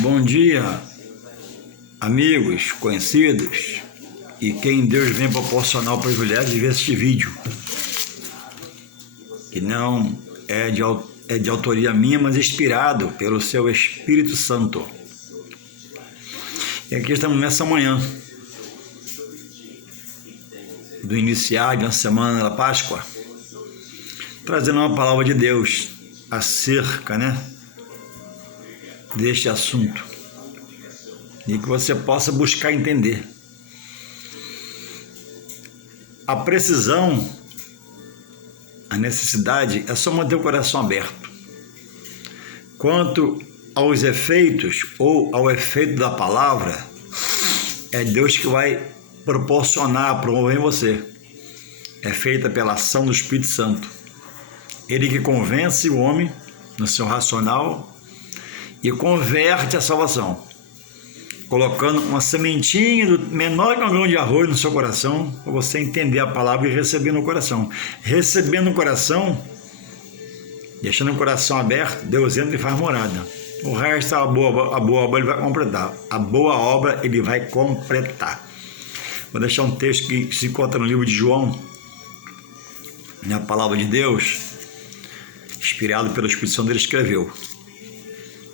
Bom dia, amigos, conhecidos e quem Deus vem proporcionar o privilégio de ver este vídeo, que não é de autoria minha, mas inspirado pelo seu Espírito Santo. E aqui estamos nessa manhã do iniciar de uma semana da Páscoa, trazendo uma palavra de Deus acerca, deste assunto, e que você possa buscar entender. A precisão, a necessidade é só manter o coração aberto. Quanto aos efeitos ou ao efeito da palavra, é Deus que vai promover em você. É feita pela ação do Espírito Santo. Ele que convence o homem no seu racional e converte a salvação, colocando uma sementinha menor que um grão de arroz no seu coração, para você entender a palavra e receber no coração. Recebendo no coração, deixando o coração aberto, Deus entra e faz morada. O resto, a boa obra, ele vai completar. A boa obra, ele vai completar. Vou deixar um texto que se encontra no livro de João, na palavra de Deus, inspirado pelo Espírito Santo, ele escreveu.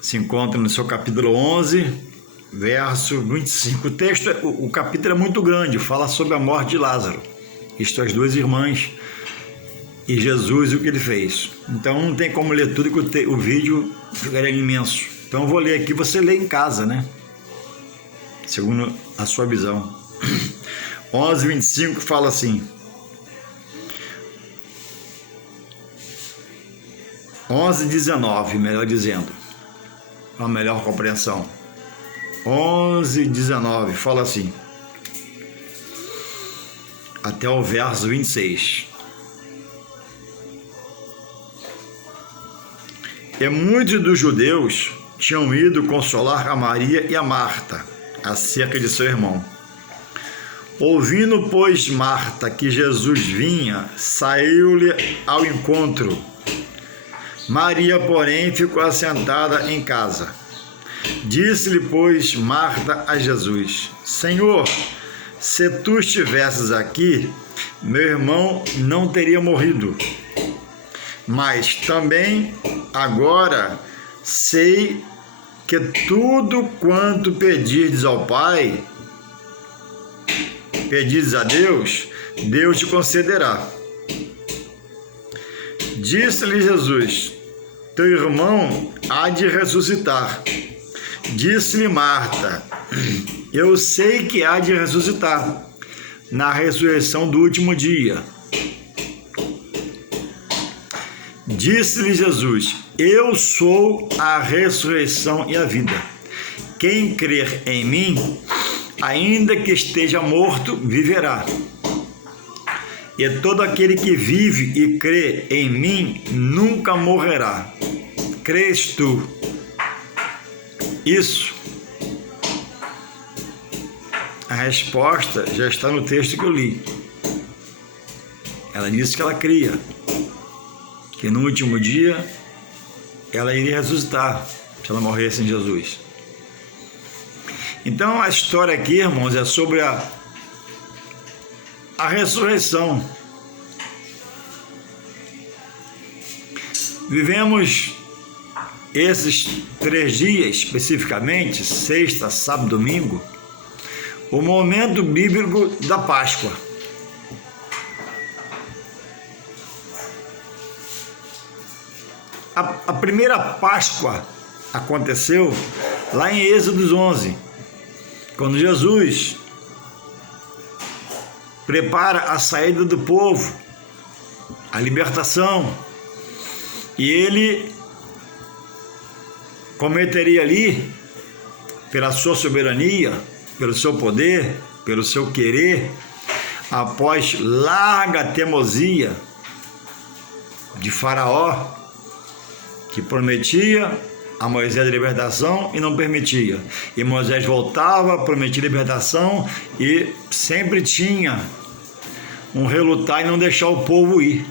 Se encontra no seu capítulo 11, verso 25. O capítulo é muito grande, fala sobre a morte de Lázaro, isto as duas irmãs, e Jesus e o que ele fez. Então não tem como ler tudo, que o vídeo ficaria imenso. Então eu vou ler aqui, você lê em casa, segundo a sua visão. 11, 25 fala assim: 11, 19, melhor dizendo, a melhor compreensão. 11, 19 fala assim, até o verso 26. E muitos dos judeus tinham ido consolar a Maria e a Marta acerca de seu irmão. Ouvindo, pois, Marta que Jesus vinha, saiu-lhe ao encontro. Maria, porém, ficou assentada em casa. Disse-lhe, pois, Marta a Jesus: Senhor, se tu estivesses aqui, meu irmão não teria morrido. Mas também agora sei que tudo quanto pedirdes ao Pai, pedirdes a Deus, Deus te concederá. Disse-lhe Jesus: teu irmão há de ressuscitar. Disse-lhe Marta: eu sei que há de ressuscitar na ressurreição do último dia. Disse-lhe Jesus: eu sou a ressurreição e a vida. Quem crer em mim, ainda que esteja morto, viverá. E todo aquele que vive e crê em mim nunca morrerá. Crês tu isso? A resposta já está no texto que eu li. Ela disse que ela cria, que no último dia ela iria ressuscitar se ela morresse em Jesus. Então a história aqui, irmãos, é sobre a ressurreição. Vivemos esses 3 dias, especificamente, sexta, sábado, domingo, o momento bíblico da Páscoa. A primeira Páscoa aconteceu lá em Êxodo 11, quando Jesus prepara a saída do povo, a libertação, e ele cometeria ali, pela sua soberania, pelo seu poder, pelo seu querer, após larga teimosia de Faraó, que prometia a Moisés a libertação e não permitia. E Moisés voltava, prometia libertação e sempre tinha um relutar e não deixar o povo ir.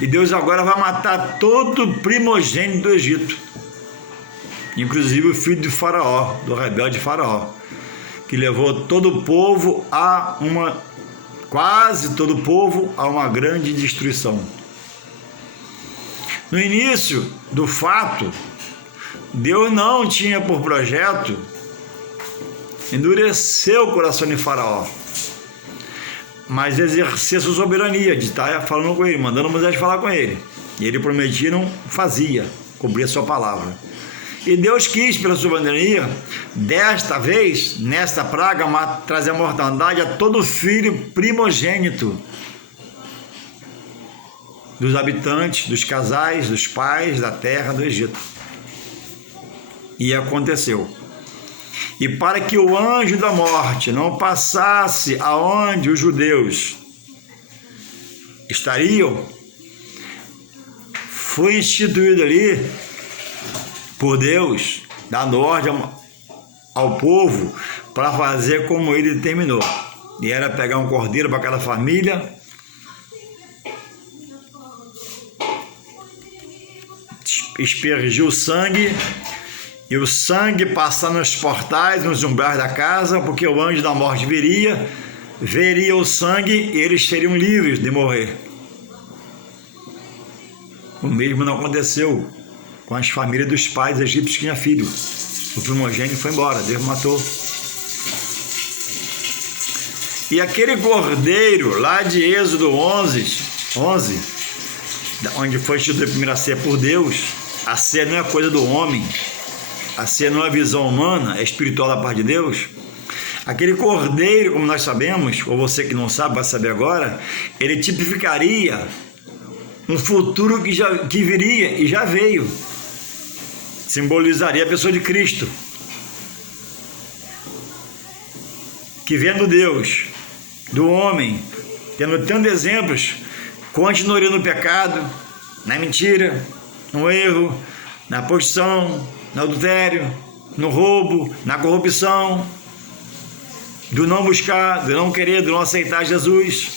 E Deus agora vai matar todo primogênito do Egito. inclusive o filho de Faraó, do rebelde Faraó, que levou todo o povo quase todo o povo a uma grande destruição. No início do fato, Deus não tinha por projeto endurecer o coração de Faraó, mas exercer sua soberania, de estar falando com ele, mandando Moisés falar com ele. E ele prometia, não fazia, cumpria a sua palavra. E Deus quis, pela sua soberania, desta vez, nesta praga, trazer a mortandade a todo filho primogênito dos habitantes, dos casais, dos pais da terra do Egito. E aconteceu. E para que o anjo da morte não passasse aonde os judeus estariam, foi instituído ali por Deus, dando ordem ao povo para fazer como ele determinou. E era pegar um cordeiro para cada família, aspergir o sangue, e o sangue passar nos portais, nos umbrais da casa, porque o anjo da morte veria o sangue e eles seriam livres de morrer. O mesmo não aconteceu com as famílias dos pais egípcios que tinham filho. O primogênito foi embora, Deus matou. E aquele cordeiro lá de Êxodo 11, onde foi instituída a primeira ceia por Deus, a ceia não é coisa do homem, a ceia não é visão humana, é espiritual da parte de Deus. Aquele cordeiro, como nós sabemos, ou você que não sabe vai saber agora, ele tipificaria um futuro que viria e já veio. Simbolizaria a pessoa de Cristo, que vendo Deus, do homem, tendo tantos exemplos, continuaria no pecado, na mentira, no erro, na prostituição, no adultério, no roubo, na corrupção, do não buscar, do não querer, do não aceitar Jesus,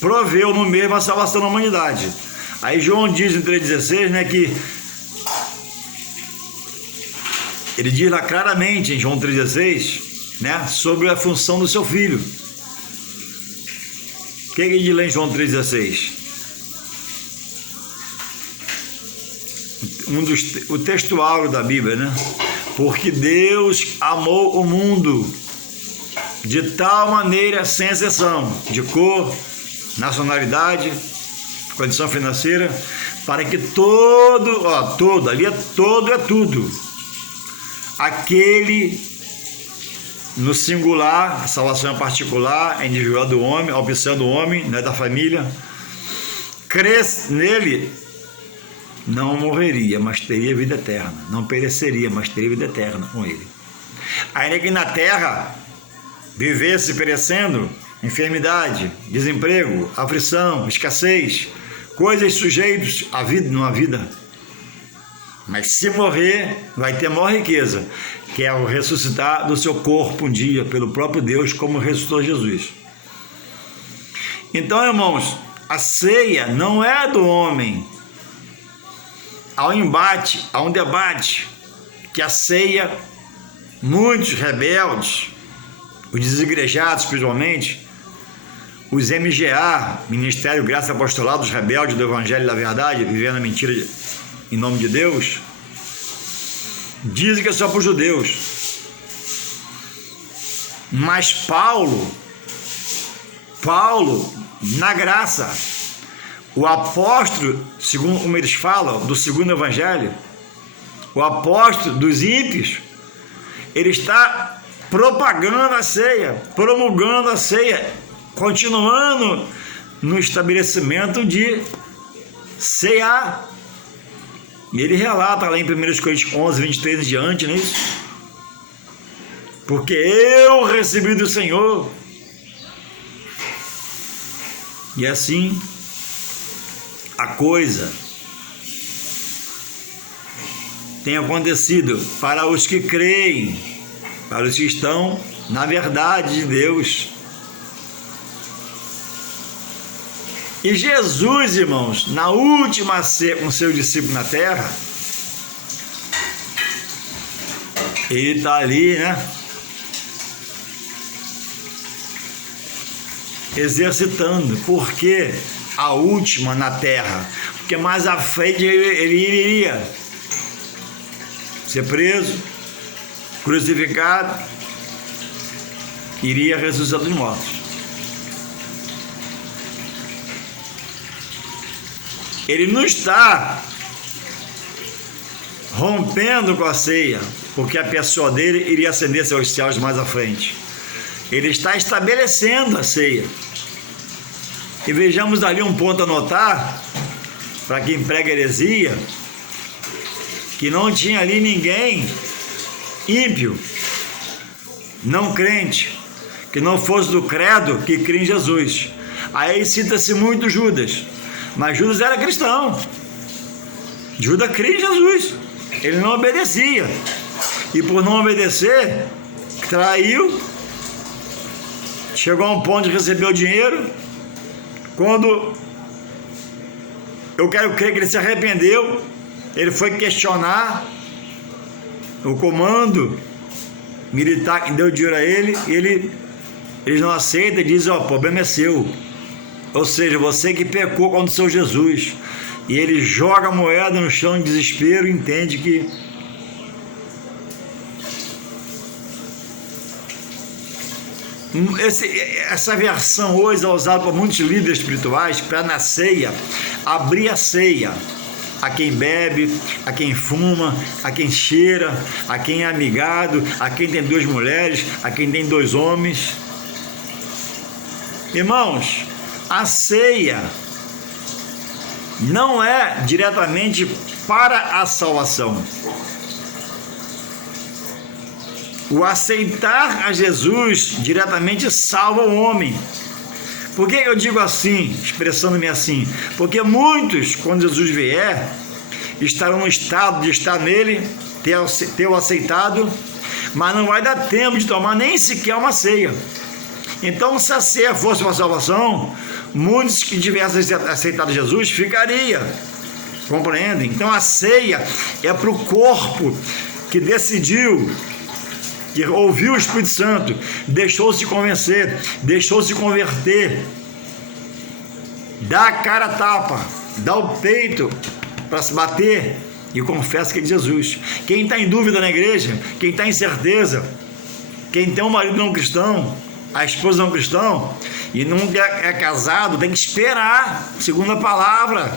proveu no mesmo a salvação da humanidade. Aí João diz em 3,16, né, que ele diz lá claramente em João 3,16, né, sobre a função do seu filho. O que ele diz lá em João 3,16? O texto áureo da Bíblia, né? Porque Deus amou o mundo de tal maneira, sem exceção, de cor, nacionalidade, condição financeira, para que ali é tudo, aquele no singular, a salvação é particular, é individual do homem, a opção do homem, não é da família, cresce nele, não morreria, mas teria vida eterna. Não pereceria, mas teria vida eterna com ele. Ainda que na terra vivesse perecendo, enfermidade, desemprego, aflição, escassez, coisas sujeitas à vida, numa vida. Mas se morrer, vai ter maior riqueza, que é o ressuscitar do seu corpo um dia, pelo próprio Deus, como ressuscitou Jesus. Então, irmãos, a ceia não é do homem. Há um embate, há um debate, que a ceia, muitos rebeldes, os desigrejados principalmente, os MGA, Ministério Graça Apostolado, os rebeldes do Evangelho da Verdade, vivendo a mentira em nome de Deus, dizem que é só para os judeus. Mas Paulo, na graça, o apóstolo, segundo como eles falam, do segundo evangelho, o apóstolo dos ímpios, ele está propagando a ceia, promulgando a ceia, continuando no estabelecimento de cear. E ele relata lá em 1 Coríntios 11, 23 em diante, não é isso? Porque eu recebi do Senhor. E assim a coisa tem acontecido para os que creem, para os que estão na verdade de Deus. E Jesus, irmãos, na última ceia com seus discípulos na terra, Ele está ali, né? Exercitando, porque a última na terra, porque mais à frente ele iria ser preso, crucificado, iria ressuscitar dos mortos. Ele não está rompendo com a ceia, porque a pessoa dele iria ascender aos céus mais à frente. Ele está estabelecendo a ceia. E vejamos ali um ponto a notar, para quem prega heresia, que não tinha ali ninguém ímpio, não crente, que não fosse do credo que crê em Jesus. Aí cita-se muito Judas, mas Judas era cristão. Judas crê em Jesus, ele não obedecia, e por não obedecer, traiu, chegou a um ponto de receber o dinheiro. Quando eu quero crer que ele se arrependeu, ele foi questionar o comando militar que deu dinheiro a ele, e eles não aceitam e dizem: ó, o problema é seu, ou seja, você que pecou contra o seu Jesus. E ele joga a moeda no chão em desespero e entende que essa versão hoje é usada por muitos líderes espirituais para na ceia abrir a ceia a quem bebe, a quem fuma, a quem cheira, a quem é amigado, a quem tem 2 mulheres, a quem tem 2 homens. Irmãos, a ceia não é diretamente para a salvação. O aceitar a Jesus diretamente salva o homem. Por que eu digo assim, expressando-me assim? Porque muitos, quando Jesus vier, estarão no estado de estar nele, ter o aceitado, mas não vai dar tempo de tomar nem sequer uma ceia. Então, se a ceia fosse uma salvação, muitos que tivessem aceitado Jesus ficaria. Compreendem? Então, a ceia é para o corpo que decidiu, que ouviu o Espírito Santo, deixou-se convencer, deixou-se converter, dá a cara a tapa, dá o peito para se bater e confessa que é de Jesus. Quem está em dúvida na igreja, quem está em certeza, quem tem um marido não cristão, a esposa não cristão e não é casado, tem que esperar, segundo a palavra,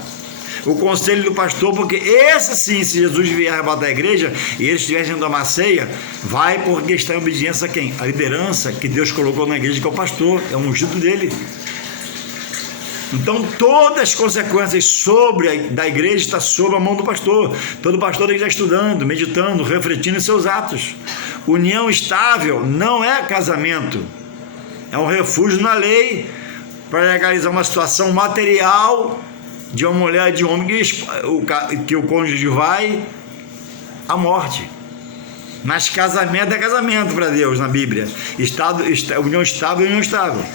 o conselho do pastor, porque esse sim, se Jesus vier arrebatar a igreja e eles estivessem tomando a ceia, vai porque está em obediência a quem? A liderança que Deus colocou na igreja, que é o pastor, é um ungido dele. Então todas as consequências da igreja está sob a mão do pastor. Todo pastor tem que estar estudando, meditando, refletindo em seus atos. União estável não é casamento, é um refúgio na lei para legalizar uma situação material de uma mulher e de um homem que o cônjuge vai à morte. Mas casamento é casamento para Deus na Bíblia. União estável é união estável.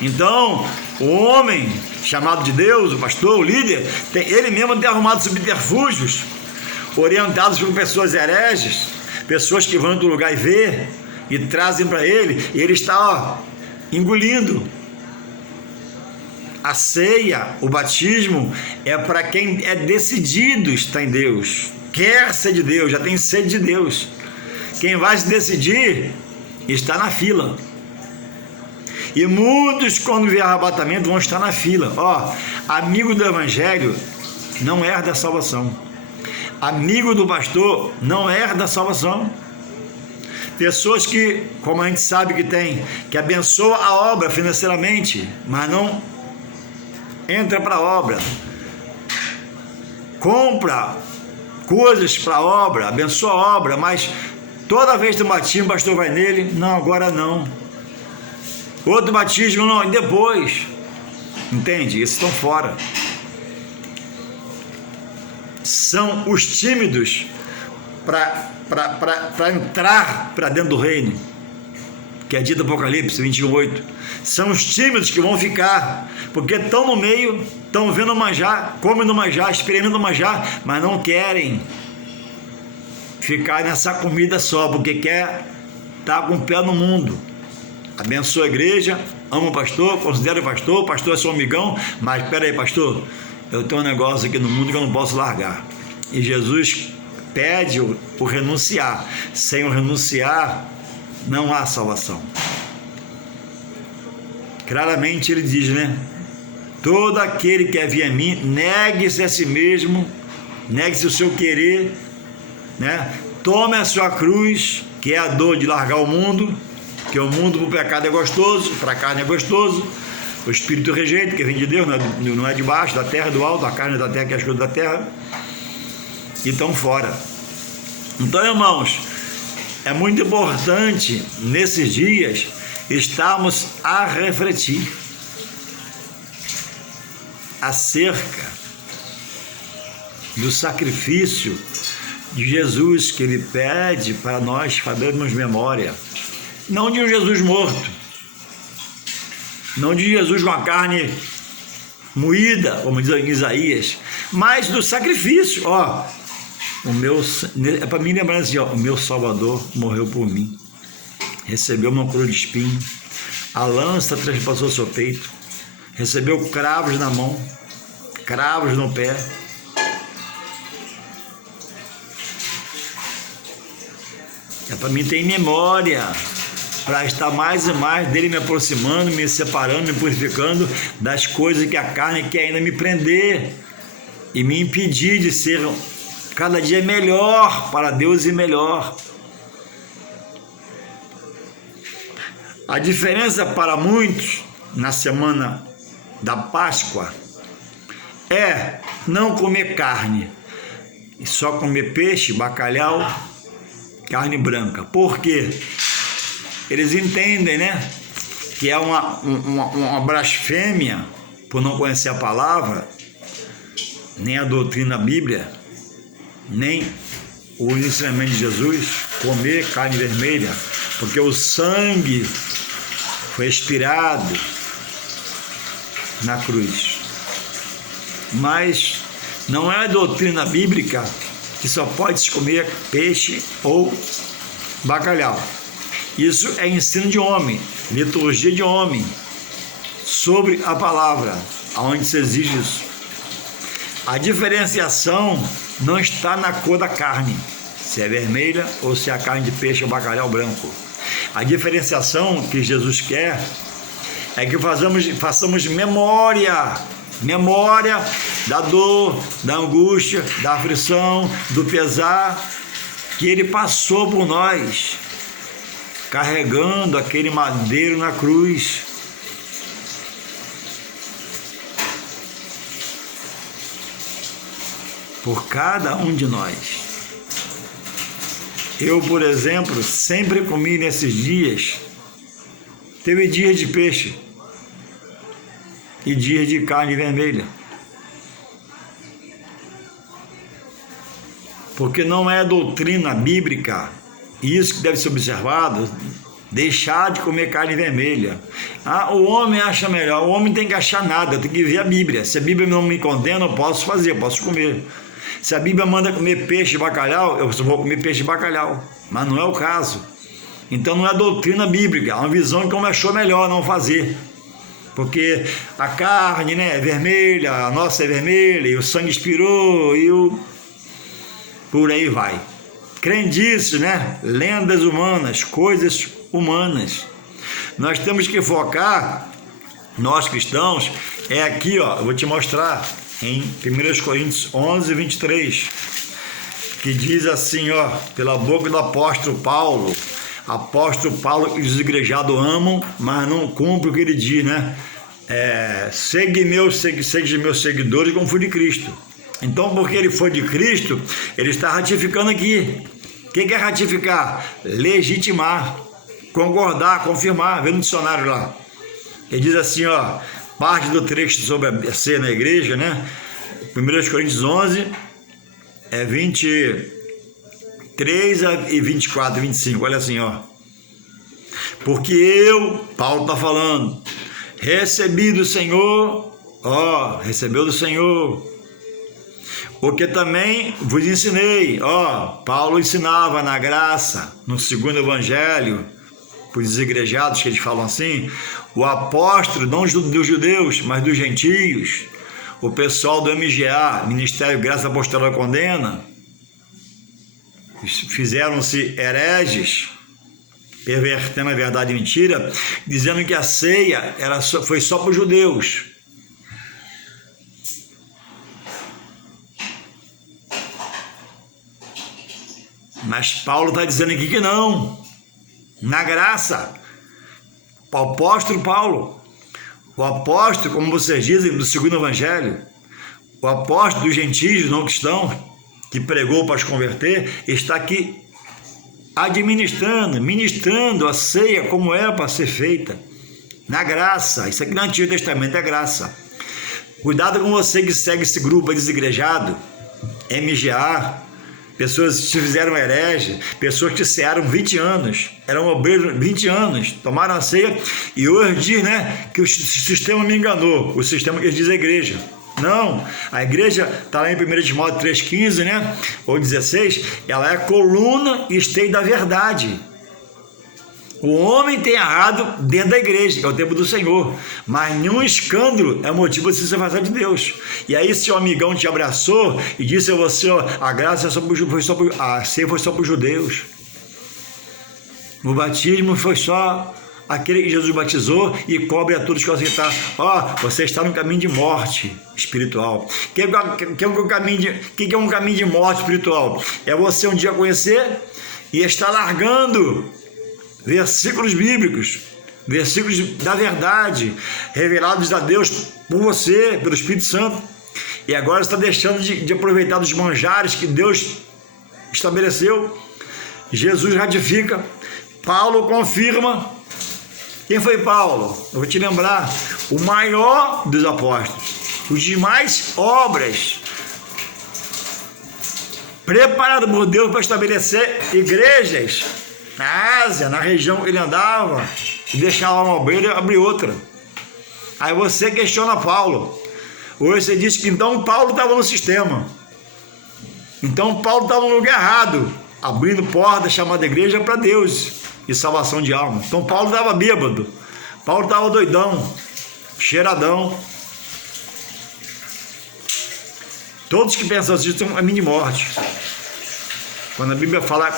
Então, o homem chamado de Deus, o pastor, o líder, ele mesmo tem arrumado subterfúgios, orientados por pessoas hereges, pessoas que vão em outro lugar e vê, e trazem para ele, e ele está engolindo. A ceia, o batismo, é para quem é decidido estar em Deus, quer ser de Deus, já tem sede de Deus. Quem vai se decidir está na fila. E muitos, quando vier arrebatamento, vão estar na fila. Amigo do evangelho não herda a salvação. Amigo do pastor não herda a salvação. Pessoas que, como a gente sabe que tem, que abençoa a obra financeiramente, mas não entra para a obra, compra coisas para a obra, abençoa a obra, mas toda vez que tem um batismo, o pastor vai nele, não, agora não. Outro batismo, não, e depois. Entende? Esses estão fora. São os tímidos para entrar para dentro do reino, que é dito Apocalipse 21:8. São os tímidos que vão ficar, porque estão no meio, estão vendo o manjar, comem no manjar, experimentam o manjar, mas não querem ficar nessa comida só, porque quer estar com o pé no mundo. Abençoa a igreja, ama o pastor, considera o pastor é seu amigão, mas espera aí, pastor, eu tenho um negócio aqui no mundo que eu não posso largar. E Jesus pede o renunciar. Sem o renunciar, não há salvação. Claramente ele diz, né? Todo aquele que vir a mim, negue-se a si mesmo, negue-se o seu querer, né? Tome a sua cruz, que é a dor de largar o mundo, que o mundo para o pecado é gostoso, para a carne é gostoso, o espírito rejeita, que vem de Deus, não é de baixo, da terra, do alto, a carne é da terra, que é as coisas da terra, e estão fora. Então, irmãos, é muito importante nesses dias estarmos a refletir acerca do sacrifício de Jesus, que ele pede para nós fazermos memória, não de um Jesus morto, não de Jesus com a carne moída, como diz Isaías, mas do sacrifício. É para mim lembrar assim, o meu Salvador morreu por mim, recebeu uma coroa de espinho, a lança transpassou seu peito, recebeu cravos na mão, cravos no pé. É para mim ter memória, para estar mais e mais dele me aproximando, me separando, me purificando das coisas que a carne quer ainda me prender e me impedir de ser cada dia melhor para Deus e melhor. A diferença para muitos na semana da Páscoa é não comer carne e só comer peixe, bacalhau, carne branca. Por quê? Eles entendem, né, que é uma blasfêmia por não conhecer a palavra, nem a doutrina bíblia, nem o ensinamento de Jesus, comer carne vermelha, porque o sangue foi expirado na cruz. Mas não é a doutrina bíblica que só pode se comer peixe ou bacalhau. Isso é ensino de homem, liturgia de homem, sobre a palavra, aonde se exige isso. A diferenciação não está na cor da carne, se é vermelha ou se é a carne de peixe ou bacalhau branco. A diferenciação que Jesus quer é que façamos memória da dor, da angústia, da aflição, do pesar que ele passou por nós, carregando aquele madeiro na cruz. Por cada um de nós. Eu, por exemplo, sempre comi nesses dias. Teve dias de peixe e dias de carne vermelha. Porque não é doutrina bíblica, isso que deve ser observado, deixar de comer carne vermelha. O homem acha melhor, o homem tem que achar nada, tem que ver a Bíblia. Se a Bíblia não me condena, eu posso fazer, eu posso comer. Se a Bíblia manda comer peixe e bacalhau, eu vou comer peixe e bacalhau, mas não é o caso. Então não é doutrina bíblica, é uma visão que eu achou melhor não fazer. Porque a carne, né, é vermelha, a nossa é vermelha, e o sangue expirou, por aí vai. Crendices, né? Lendas humanas, coisas humanas. Nós temos que focar, nós cristãos, é aqui, eu vou te mostrar, em 1 Coríntios 11, 23, que diz assim, pela boca do apóstolo Paulo que os igrejados amam, mas não cumpre o que ele diz, né? Segue meus seguidores como fui de Cristo. Então, porque ele foi de Cristo, ele está ratificando aqui. O que é ratificar? Legitimar, concordar, confirmar. Vê no dicionário lá. Ele diz assim, parte do trecho sobre a ceia na igreja, né? 1 Coríntios 11, 23 e 24 e 25, olha assim, porque eu, Paulo está falando, recebi do Senhor, recebeu do Senhor O que também vos ensinei. Paulo ensinava na graça, no segundo evangelho, para os desigrejados, que eles falam assim, o apóstolo, não dos judeus, mas dos gentios, o pessoal do MGA, Ministério Graça Apostólica Condena, fizeram-se hereges, pervertendo a verdade e mentira, dizendo que a ceia foi só para os judeus. Mas Paulo está dizendo aqui que não. Na graça. O apóstolo Paulo. O apóstolo, como vocês dizem, do segundo evangelho. O apóstolo dos gentios, não cristãos, que pregou para os converter, está aqui ministrando a ceia como é para ser feita. Na graça. Isso aqui no Antigo Testamento é graça. Cuidado com você que segue esse grupo desigrejado, MGA, pessoas que se fizeram herege, pessoas que cearam 20 anos, eram obreiros 20 anos, tomaram a ceia e hoje diz, que o sistema me enganou, o sistema que diz a igreja. Não, a igreja está lá em 1 Timóteo 3,15, ou 16, ela é coluna e esteio da verdade. O homem tem errado dentro da igreja, que é o tempo do Senhor, mas nenhum escândalo é motivo de se afastar de Deus. E aí seu amigão te abraçou e disse a você, a graça a ceia foi só para os judeus. O batismo foi só aquele que Jesus batizou e cobre a todos que aceitar. Você está no caminho de morte espiritual. O que é um caminho de morte espiritual? É você um dia conhecer e estar largando versículos bíblicos, versículos da verdade, revelados a Deus por você, pelo Espírito Santo, e agora está deixando de aproveitar dos manjares que Deus estabeleceu. Jesus ratifica, Paulo confirma. Quem foi Paulo? Eu vou te lembrar, o maior dos apóstolos, os demais obras, preparado por Deus para estabelecer igrejas na Ásia, na região que ele andava, e deixava uma obreira e abrir outra. Aí você questiona Paulo. Hoje você diz que então Paulo estava no sistema. Então Paulo estava no lugar errado, abrindo porta chamada igreja para Deus e salvação de alma. Então Paulo estava bêbado, Paulo estava doidão, cheiradão. Todos que pensam assim têm um caminho de morte. Quando a Bíblia fala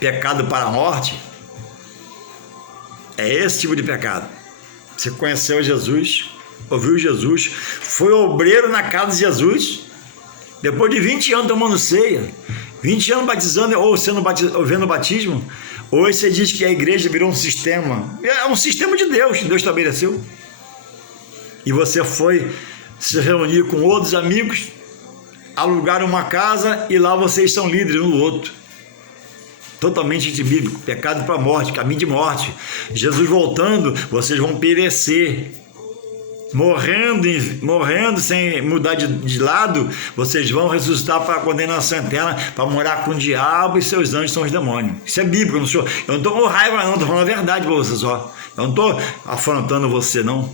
pecado para a morte, é esse tipo de pecado. Você conheceu Jesus, ouviu Jesus, foi obreiro na casa de Jesus, depois de 20 anos tomando ceia, 20 anos batizando ou vendo batismo, hoje você diz que a igreja virou um sistema. É um sistema de Deus, que Deus estabeleceu. E você foi se reunir com outros amigos, alugar uma casa e lá vocês são líderes um do outro. Totalmente antibíblico, pecado para a morte, caminho de morte. Jesus voltando, vocês vão perecer. Morrendo sem mudar de lado, vocês vão ressuscitar para a condenação eterna, para morar com o diabo e seus anjos são os demônios. Isso é bíblico, eu não estou com raiva não, estou falando a verdade para você só. Eu não estou afrontando você não.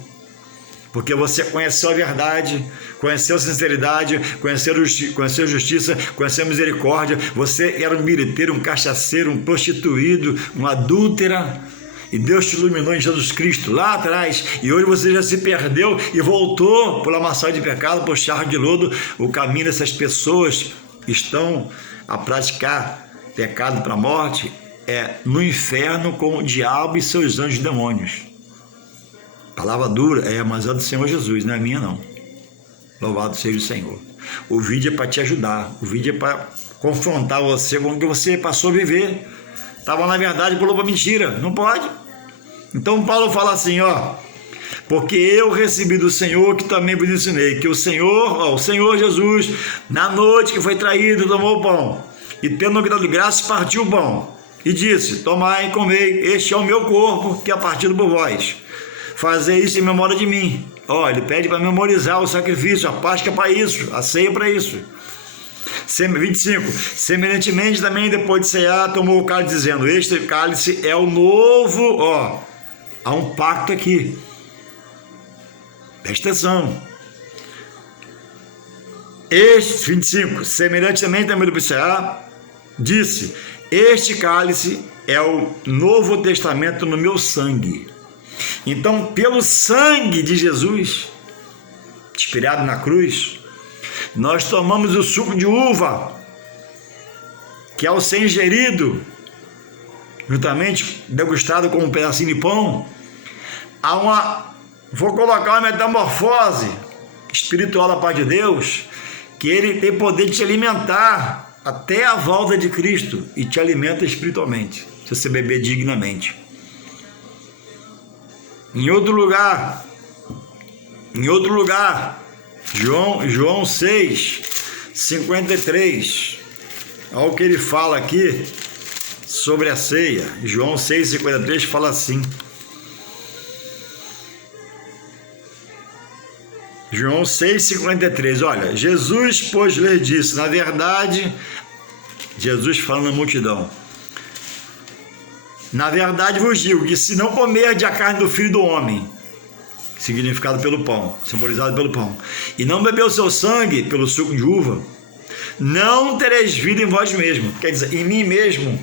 Porque você conheceu a verdade, conheceu a sinceridade, conheceu a justiça, conheceu a misericórdia. Você era um militeiro, um cachaceiro, um prostituído, uma adúltera. E Deus te iluminou em Jesus Cristo lá atrás. E hoje você já se perdeu e voltou por lamaçal de pecado, por charro de lodo. O caminho dessas pessoas que estão a praticar pecado para a morte é no inferno com o diabo e seus anjos demônios. Palavra dura, mas é do Senhor Jesus, não é minha não. Louvado seja o Senhor. O vídeo é para te ajudar, o vídeo é para confrontar você com o que você passou a viver. Estava na verdade, pulou para mentira, não pode. Então Paulo fala assim, porque eu recebi do Senhor que também vos ensinei, que o Senhor Jesus, na noite que foi traído, tomou o pão, e tendo dado graça, partiu o pão, e disse, tomai e comei, este é o meu corpo, que é partido por vós. Fazer isso em memória de mim. Ele pede para memorizar o sacrifício, a Páscoa é para isso, a ceia é para isso. 25. Semelhantemente também, depois de cear, tomou o cálice, dizendo, este cálice é o novo, há um pacto aqui. Presta atenção. Este, 25, semelhante também do Ceará, disse: este cálice é o Novo Testamento no meu sangue. Então, pelo sangue de Jesus, inspirado na cruz, nós tomamos o suco de uva, que ao ser ingerido, juntamente degustado com um pedacinho de pão, vou colocar uma metamorfose espiritual da parte de Deus, que ele tem poder de te alimentar até a volta de Cristo e te alimenta espiritualmente, se você beber dignamente. Em outro lugar, João 6, 53, olha o que ele fala aqui sobre a ceia. João 6, 53 fala assim. João 6, 53, olha, Jesus, pois, lhes disse, na verdade, Jesus falando à multidão, na verdade vos digo que se não comerdes a carne do Filho do Homem, significado pelo pão, simbolizado pelo pão, e não beber o seu sangue pelo suco de uva, não tereis vida em vós mesmos. Quer dizer, em mim mesmo,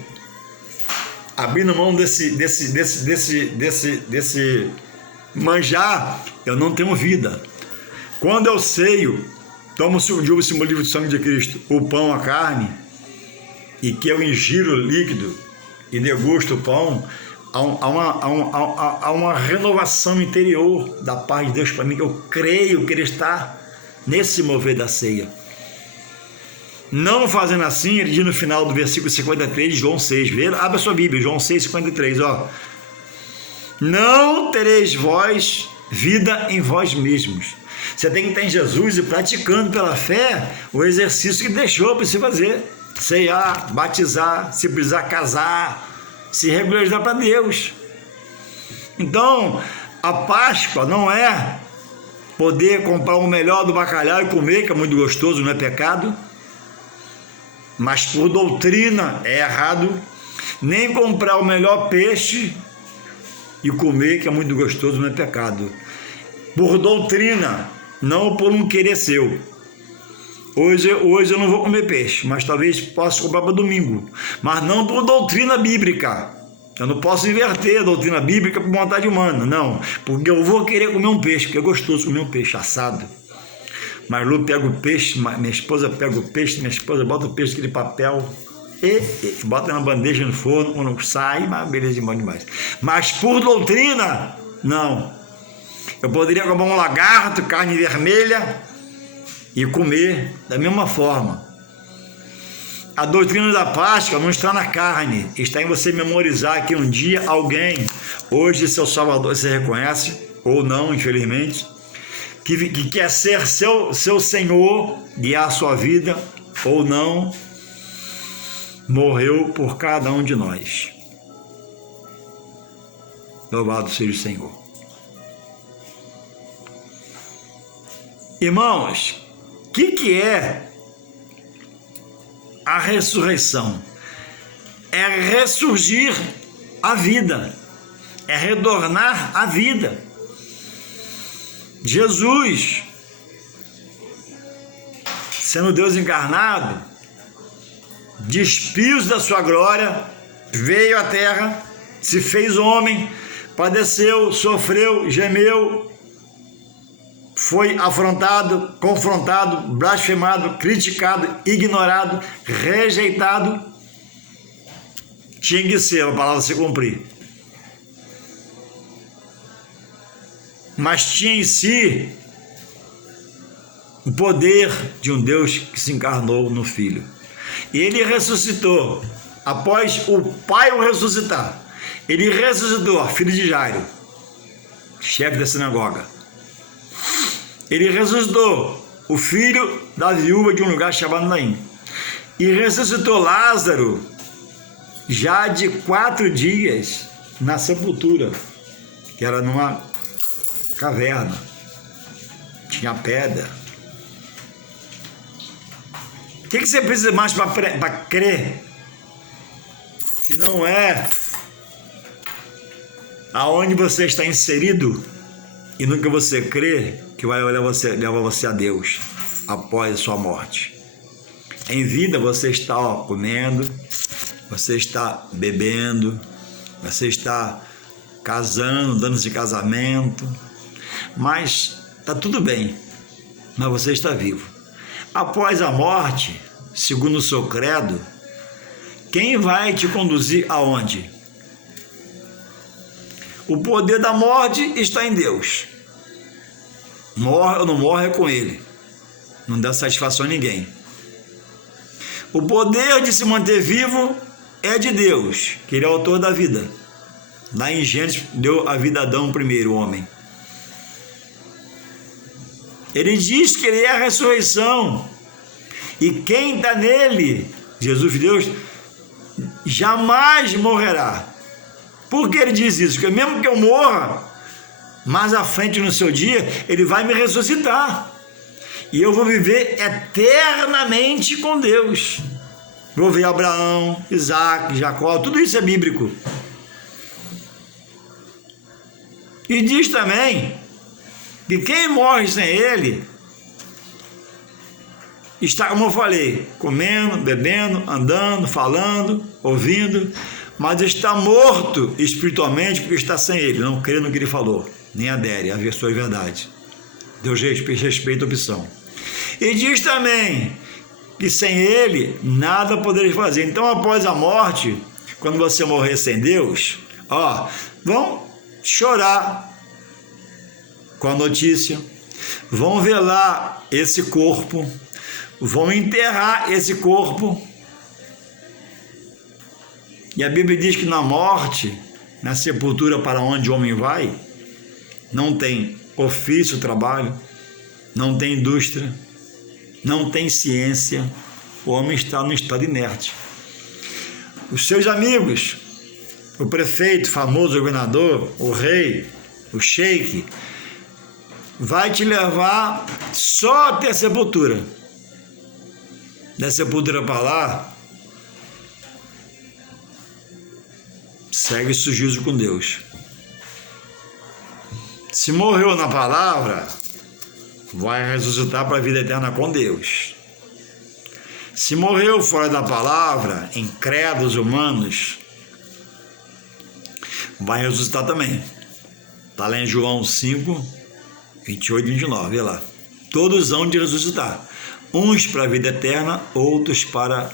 abrindo mão desse manjar, eu não tenho vida. Quando eu ceio, tomo o suco de uva, simboliza o sangue de Cristo, o pão, a carne, e que eu ingiro o líquido e degusto o pão, há uma renovação interior da paz de Deus para mim, que eu creio que Ele está nesse mover da ceia. Não fazendo assim, ele diz no final do versículo 53 de João 6, abre a sua Bíblia, João 6, 53, ó. Não tereis vós vida em vós mesmos. Você tem que estar em Jesus e praticando pela fé o exercício que deixou para você fazer. Ceiar, batizar, se precisar casar, se regularizar para Deus. Então, a Páscoa não é poder comprar o melhor do bacalhau e comer, que é muito gostoso, não é pecado. Mas por doutrina é errado. Nem comprar o melhor peixe e comer, que é muito gostoso, não é pecado. Por doutrina, não por um querer seu. Hoje eu não vou comer peixe, mas talvez possa comprar para domingo. Mas não por doutrina bíblica. Eu não posso inverter a doutrina bíblica por vontade humana, não. Porque eu vou querer comer um peixe, porque é gostoso comer um peixe assado. Mas Lu pega o peixe, minha esposa pega o peixe, minha esposa bota o peixe naquele papel e bota na bandeja no forno, quando sai, mas beleza, bom demais. Mas por doutrina, não. Eu poderia comer um lagarto, carne vermelha e comer da mesma forma. A doutrina da Páscoa não está na carne, está em você memorizar que um dia alguém, hoje seu Salvador, você reconhece, ou não, infelizmente, que quer ser seu Senhor, guiar a sua vida, ou não, morreu por cada um de nós. Louvado seja o Senhor. Irmãos, o que é a ressurreição? É ressurgir a vida, é retornar à vida. Jesus, sendo Deus encarnado, despiu-se da sua glória, veio à terra, se fez homem, padeceu, sofreu, gemeu, foi afrontado, confrontado, blasfemado, criticado, ignorado, rejeitado. Tinha que ser a palavra se cumprir. Mas tinha em si o poder de um Deus que se encarnou no Filho. E ele ressuscitou. Após o Pai o ressuscitar, ele ressuscitou, filho de Jairo, chefe da sinagoga. Ele ressuscitou o filho da viúva de um lugar chamado Naim. E ressuscitou Lázaro, já de 4 dias na sepultura, que era numa caverna, tinha pedra. O que você precisa mais para crer? Que não é aonde você está inserido e no que você crê que vai levar você a Deus. após a sua morte. Em vida você está comendo, você está bebendo, você está casando, dando-se de casamento, mas está tudo bem, mas você está vivo. Após a morte, segundo o seu credo, quem vai te conduzir aonde? O poder da morte está em Deus. Morre ou não morre é com Ele. Não dá satisfação a ninguém. O poder de se manter vivo é de Deus, que Ele é o autor da vida. Lá em Gênesis, deu a vida a Adão primeiro, o homem. Ele diz que Ele é a ressurreição. E quem está nele, Jesus, Deus, jamais morrerá. Por que Ele diz isso? Porque mesmo que eu morra, mais à frente no seu dia, Ele vai me ressuscitar. E eu vou viver eternamente com Deus. Vou ver Abraão, Isaac, Jacó, tudo isso é bíblico. E diz também que quem morre sem Ele está, como eu falei, comendo, bebendo, andando, falando, ouvindo, mas está morto espiritualmente porque está sem Ele, não crê no que Ele falou, nem adere à sua verdade. Deus respeita a opção. E diz também que sem Ele nada podereis fazer. Então, após a morte, quando você morrer sem Deus, vão chorar com a notícia, vão velar esse corpo, vão enterrar esse corpo. E a Bíblia diz que na morte, na sepultura para onde o homem vai, não tem ofício, trabalho, não tem indústria, não tem ciência, o homem está no estado inerte. Os seus amigos, o prefeito, o famoso governador, o rei, o sheik, vai te levar só até a sepultura. Da sepultura para lá, segue-se o juízo com Deus. Se morreu na palavra, vai ressuscitar para a vida eterna com Deus. Se morreu fora da palavra, em credos humanos, vai ressuscitar também. Está lá em João 5, 28 e 29, vê lá. Todos hão de ressuscitar. Uns para a vida eterna, outros para a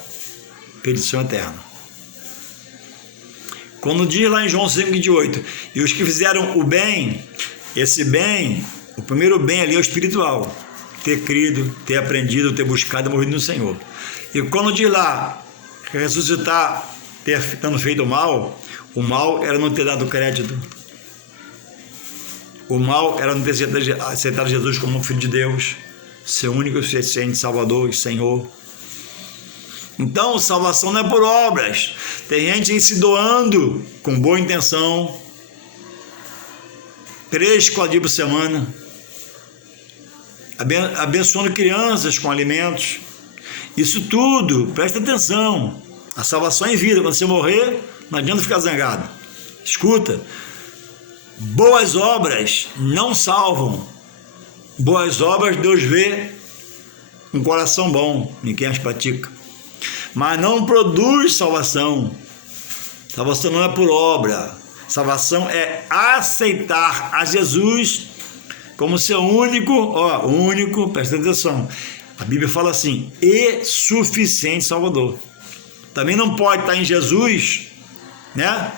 perdição eterna. Quando diz lá em João 5, 28, e os que fizeram o bem, esse bem, o primeiro bem ali é o espiritual, ter crido, ter aprendido, ter buscado e morrido no Senhor. E quando diz lá, ressuscitar, tendo feito o mal era não ter dado crédito. O mal era não ter aceitado Jesus como Filho de Deus, seu único e suficiente Salvador e Senhor. Então, salvação não é por obras. Tem gente aí se doando com boa intenção, 3, 4 dias por semana, abençoando crianças com alimentos. Isso tudo, presta atenção. A salvação é em vida. Quando você morrer, não adianta ficar zangado. Escuta, boas obras não salvam. Boas obras Deus vê um coração bom em quem as pratica, mas não produz salvação. Salvação não é por obra. Salvação é aceitar a Jesus como seu único, presta atenção. A Bíblia fala assim, e suficiente Salvador. Também não pode estar em Jesus, né?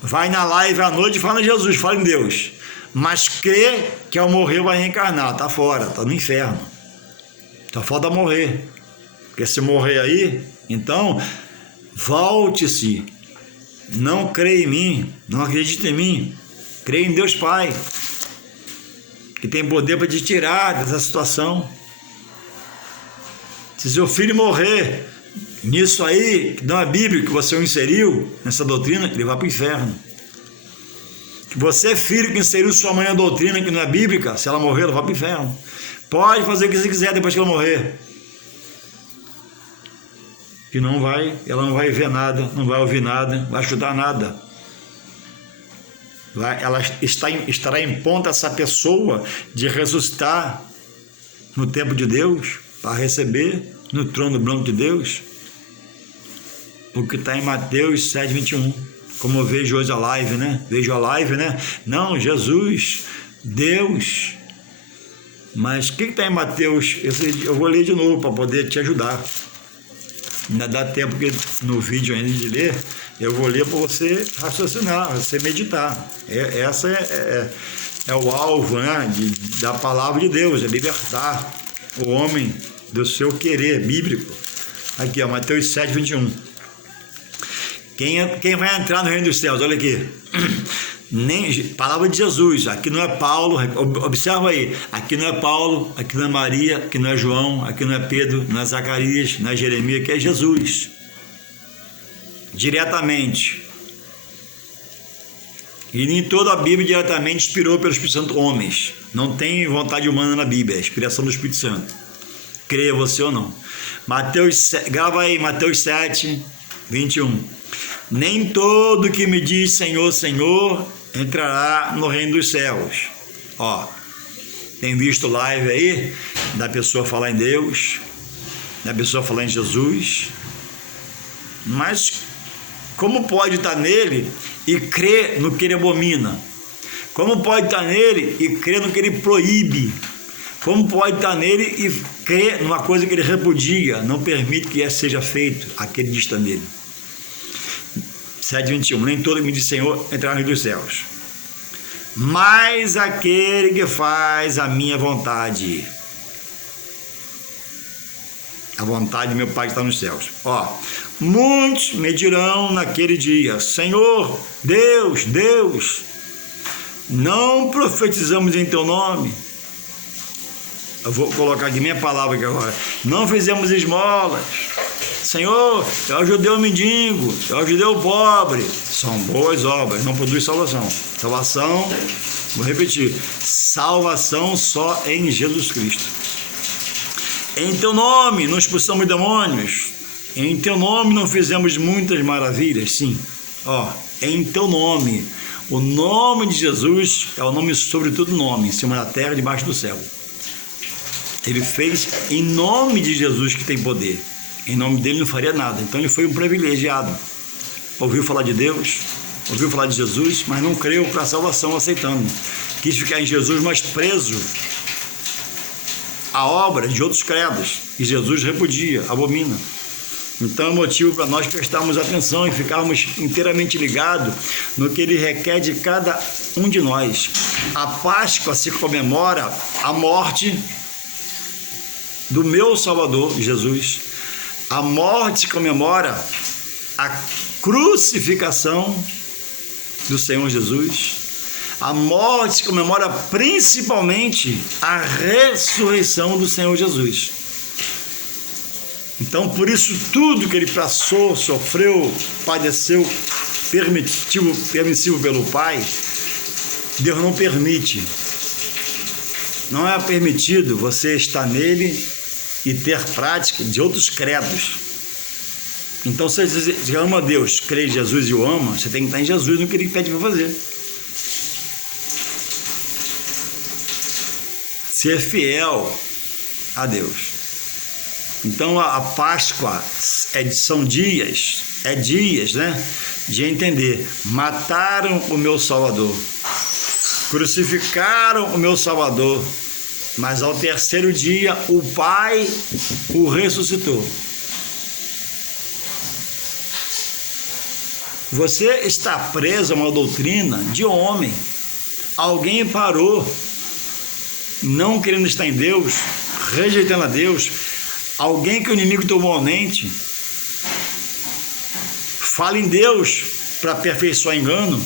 Vai na live à noite e fala em Jesus, fala em Deus, mas crê que ao morrer vai reencarnar, está fora, está no inferno, só falta morrer. Porque se morrer aí, então volte-se, não crê em mim, não acredita em mim, crê em Deus Pai, que tem poder para te tirar dessa situação. Se seu filho morrer nisso aí, que não é bíblico, que você o inseriu nessa doutrina, ele vai para o inferno. Que você, filho, que inseriu sua mãe na doutrina que não é bíblica, se ela morrer, ela vai para o inferno. Pode fazer o que você quiser depois que ela morrer, que ela não vai ver nada, não vai ouvir nada, vai escutar nada. Ela estará em ponta essa pessoa de ressuscitar no templo de Deus, para receber no trono branco de Deus o que está em Mateus 7:21. Como eu vejo hoje a live, né? Vejo a live, né? Não, Jesus, Deus. Mas o que está em Mateus? Eu vou ler de novo para poder te ajudar. Ainda dá tempo no vídeo ainda de ler. Eu vou ler para você raciocinar, você meditar. Essa é o alvo, né, da palavra de Deus, é libertar o homem do seu querer bíblico. Aqui, ó, Mateus 7:21. Quem vai entrar no reino dos céus? Olha aqui. Palavra de Jesus. Aqui não é Paulo. Observa aí. Aqui não é Paulo, aqui não é Maria, aqui não é João, aqui não é Pedro, não é Zacarias, não é Jeremias, aqui é Jesus. Diretamente. E nem toda a Bíblia diretamente inspirou pelo Espírito Santo homens. Não tem vontade humana na Bíblia, é a inspiração do Espírito Santo. Creia você ou não. Grava aí, Mateus 7:21. Nem todo que me diz Senhor, Senhor, entrará no reino dos céus. Ó, tem visto live aí da pessoa falar em Deus, da pessoa falar em Jesus, mas como pode estar nele e crer no que ele abomina? Como pode estar nele e crer no que ele proíbe? Como pode estar nele e crer numa coisa que ele repudia, não permite que seja feito, aquele diz está nele? 7:21. Nem todo que me diz Senhor entrará no reino dos céus, mas aquele que faz a minha vontade. A vontade de meu Pai que está nos céus. Ó, muitos me dirão naquele dia: Senhor, Deus, Deus, não profetizamos em teu nome? Eu vou colocar aqui minha palavra aqui agora. Não fizemos esmolas. Senhor, eu ajudei o mendigo, eu ajudei o pobre. São boas obras, não produz salvação. Salvação, vou repetir, salvação só em Jesus Cristo. Em teu nome não expulsamos demônios. Em teu nome não fizemos muitas maravilhas. Sim, ó, em teu nome. O nome de Jesus é o nome sobre todo nome, em cima da terra, debaixo do céu. Ele fez em nome de Jesus, que tem poder. Em nome dele não faria nada. Então ele foi um privilegiado. Ouviu falar de Deus, ouviu falar de Jesus, mas não creu para a salvação aceitando. Quis ficar em Jesus, mas preso a obra de outros credos. E Jesus repudia, abomina. Então é motivo para nós prestarmos atenção e ficarmos inteiramente ligados no que ele requer de cada um de nós. A Páscoa se comemora a morte do meu Salvador, Jesus. A morte comemora a crucificação do Senhor Jesus. A morte comemora principalmente a ressurreição do Senhor Jesus. Então, por isso, tudo que ele passou, sofreu, padeceu, permissivo pelo Pai, Deus não permite. Não é permitido você estar nele e ter prática de outros credos. Então, se você ama Deus, crê em Jesus e o ama, você tem que estar em Jesus no que ele pede para fazer. Ser fiel a Deus. Então, a Páscoa são dias, né, de entender. Mataram o meu Salvador, crucificaram o meu Salvador, mas ao terceiro dia o Pai o ressuscitou. Você está preso a uma doutrina de homem. Alguém parou, não querendo estar em Deus, rejeitando a Deus. Alguém que o inimigo tomou a mente, fala em Deus para aperfeiçoar engano,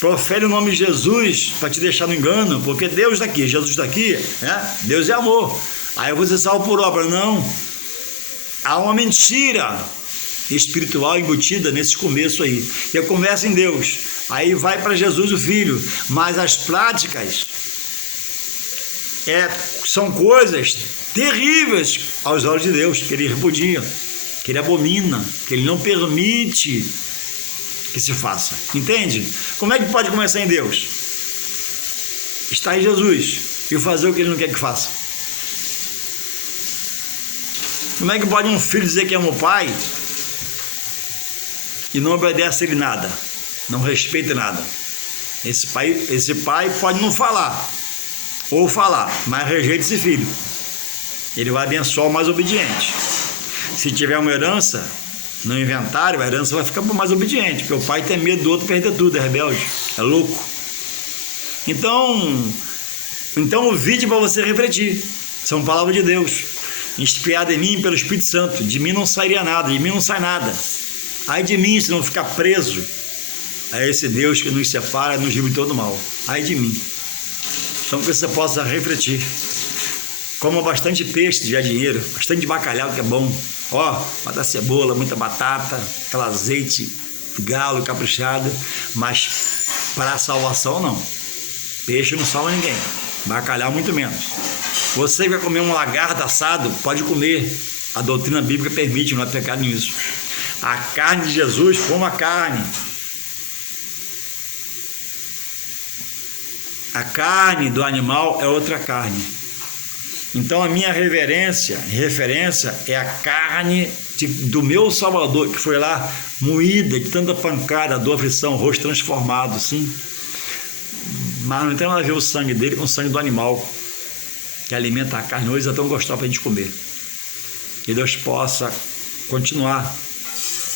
profere o nome de Jesus para te deixar no engano, porque Deus está aqui, Jesus está aqui, né? Deus é amor. Aí você salva por obra. Não. Há uma mentira espiritual embutida nesse começo aí, que é conversa em Deus. Aí vai para Jesus o Filho, mas as práticas são coisas terríveis aos olhos de Deus, que ele repudia, que ele abomina, que ele não permite que se faça. Entende? Como é que pode começar em Deus? Está em Jesus e fazer o que ele não quer que faça. Como é que pode um filho dizer que ama o pai e não obedece a ele nada, não respeita nada? Esse pai pode não falar, ou falar, mas rejeita esse filho. Ele vai abençoar o mais obediente. Se tiver uma herança no inventário, a herança vai ficar para o mais obediente, porque o pai tem medo do outro perder tudo, é rebelde, é louco. Então o vídeo é para você refletir. São palavras de Deus, inspirada em mim pelo Espírito Santo. De mim não sairia nada, de mim não sai nada. Ai de mim se não ficar preso a esse Deus que nos separa e nos livra de todo mal. Ai de mim. Então que você possa refletir. Coma bastante peixe, se tiver dinheiro, bastante bacalhau, que é bom. Ó, bota cebola, muita batata, aquele azeite galo caprichado, mas para a salvação não. Peixe não salva ninguém, bacalhau muito menos. Você que vai comer um lagarto assado, pode comer. A doutrina bíblica permite, não há pecado nisso. A carne de Jesus, coma a carne. A carne do animal é outra carne. Então a minha referência é a carne do meu Salvador, que foi lá moída de tanta pancada, dor, aflição, rosto transformado, sim. Mas não tem nada a ver o sangue dele com o sangue do animal, que alimenta a carne hoje, é tão gostoso para a gente comer. Que Deus possa continuar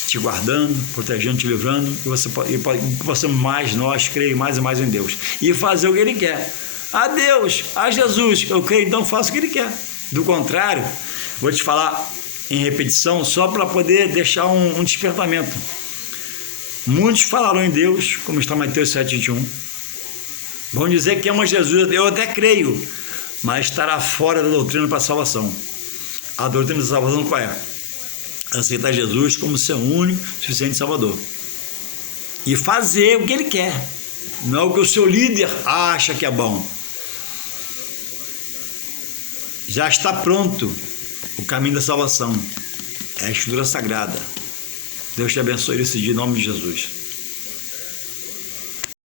te guardando, protegendo, te livrando, e você mais nós creio mais e mais em Deus. E fazer o que Ele quer. A Deus, a Jesus, eu creio, então faço o que Ele quer. Do contrário, vou te falar em repetição, só para poder deixar um despertamento. Muitos falarão em Deus, como está em Mateus 7:21. Vão dizer que ama Jesus, eu até creio, mas estará fora da doutrina para a salvação. A doutrina da salvação qual é? Aceitar Jesus como seu único, suficiente Salvador. E fazer o que Ele quer, não é o que o seu líder acha que é bom. Já está pronto o caminho da salvação. É a Escritura Sagrada. Deus te abençoe nesse dia, em nome de Jesus.